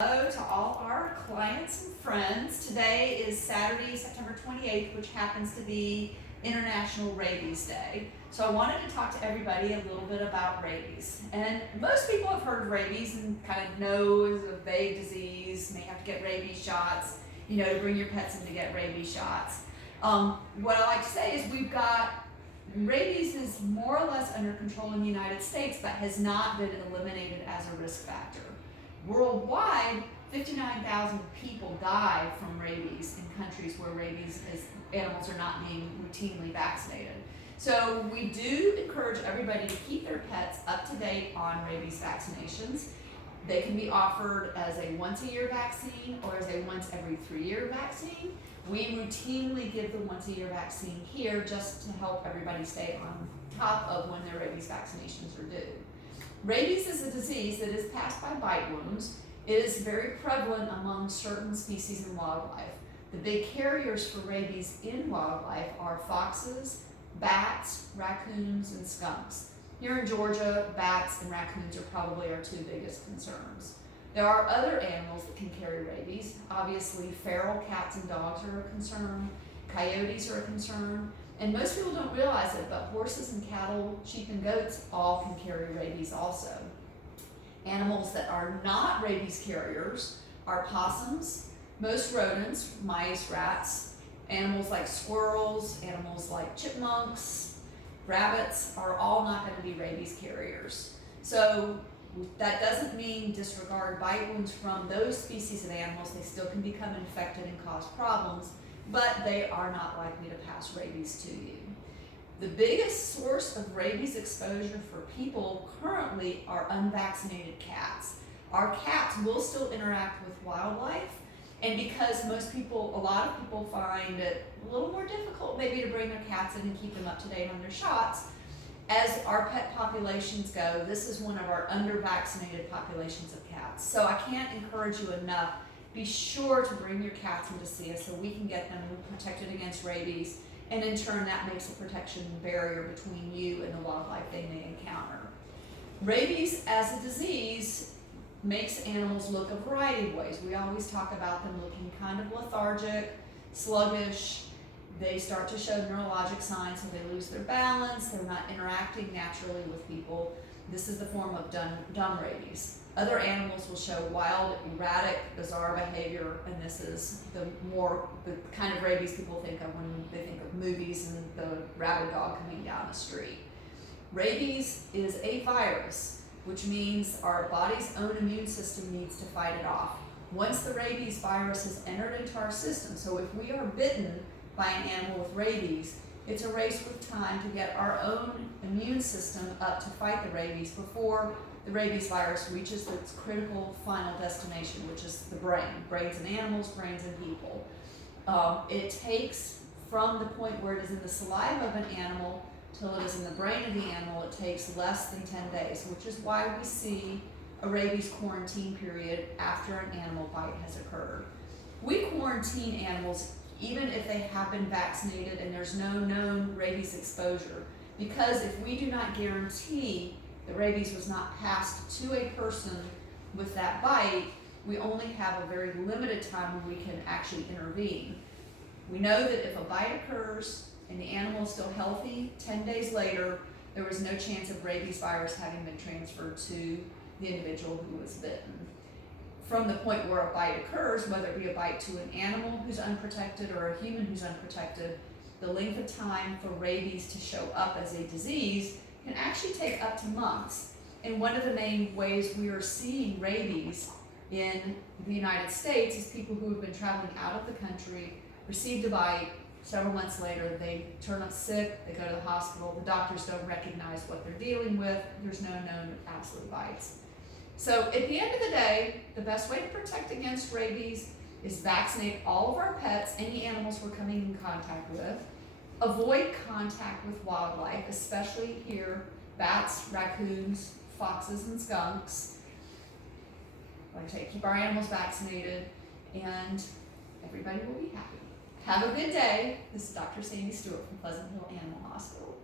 Hello to all our clients and friends. Today is Saturday, September 28th, which happens to be International Rabies Day. So I wanted to talk to everybody a little bit about rabies. And most people have heard of rabies and kind of know it's a vague disease, may have to get rabies shots, to bring your pets in to get rabies shots. What I like to say is rabies is more or less under control in the United States, but has not been eliminated as a risk factor. Worldwide, 59,000 people die from rabies in countries where animals are not being routinely vaccinated. So we do encourage everybody to keep their pets up to date on rabies vaccinations. They can be offered as a once-a-year vaccine or as a once every 3-year vaccine. We routinely give the once-a-year vaccine here just to help everybody stay on top of when their rabies vaccinations are due. Rabies is a disease that is passed by bite wounds. It is very prevalent among certain species in wildlife. The big carriers for rabies in wildlife are foxes, bats, raccoons, and skunks. Here in Georgia, bats and raccoons are probably our two biggest concerns. There are other animals that can carry rabies. Obviously, feral cats and dogs are a concern. Coyotes are a concern. And most people don't realize it, but horses and cattle, sheep and goats all can carry rabies also. Animals that are not rabies carriers are possums, most rodents, mice, rats, animals like squirrels, animals like chipmunks, rabbits are all not going to be rabies carriers. So that doesn't mean disregard bite wounds from those species of animals. They still can become infected and cause problems, but they are not likely to pass rabies to you. The biggest source of rabies exposure for people currently are unvaccinated cats. Our cats will still interact with wildlife, and because a lot of people find it a little more difficult maybe to bring their cats in and keep them up to date on their shots, as our pet populations go, this is one of our under-vaccinated populations of cats. So I can't encourage you enough. Be sure to bring your cats in to see us so we can get them protected against rabies, and in turn that makes a protection barrier between you and the wildlife they may encounter. Rabies as a disease makes animals look a variety of ways. We always talk about them looking kind of lethargic, sluggish. They start to show neurologic signs, so they lose their balance, they're not interacting naturally with people. This is the form of dumb rabies. Other animals will show wild, erratic, bizarre behavior, and this is the kind of rabies people think of when they think of movies and the rabid dog coming down the street. Rabies is a virus, which means our body's own immune system needs to fight it off. Once the rabies virus has entered into our system, so if we are bitten by an animal with rabies, it's a race with time to get our own immune system up to fight the rabies before the rabies virus reaches its critical final destination, which is the brain. Brains in animals, brains in people. It takes from the point where it is in the saliva of an animal till it is in the brain of the animal, it takes less than 10 days, which is why we see a rabies quarantine period after an animal bite has occurred. We quarantine animals even if they have been vaccinated and there's no known rabies exposure, because if we do not guarantee that rabies was not passed to a person with that bite, we only have a very limited time when we can actually intervene. We know that if a bite occurs and the animal is still healthy, 10 days later, there was no chance of rabies virus having been transferred to the individual who was bitten. From the point where a bite occurs, whether it be a bite to an animal who's unprotected or a human who's unprotected, the length of time for rabies to show up as a disease can actually take up to months. And one of the main ways we are seeing rabies in the United States is people who have been traveling out of the country, received a bite, several months later they turn up sick, they go to the hospital, the doctors don't recognize what they're dealing with, there's no known absolute bites. So at the end of the day, the best way to protect against rabies is vaccinate all of our pets, any animals we're coming in contact with. Avoid contact with wildlife, especially here, bats, raccoons, foxes, and skunks. Like I say, keep our animals vaccinated, and everybody will be happy. Have a good day. This is Dr. Sandy Stewart from Pleasant Hill Animal Hospital.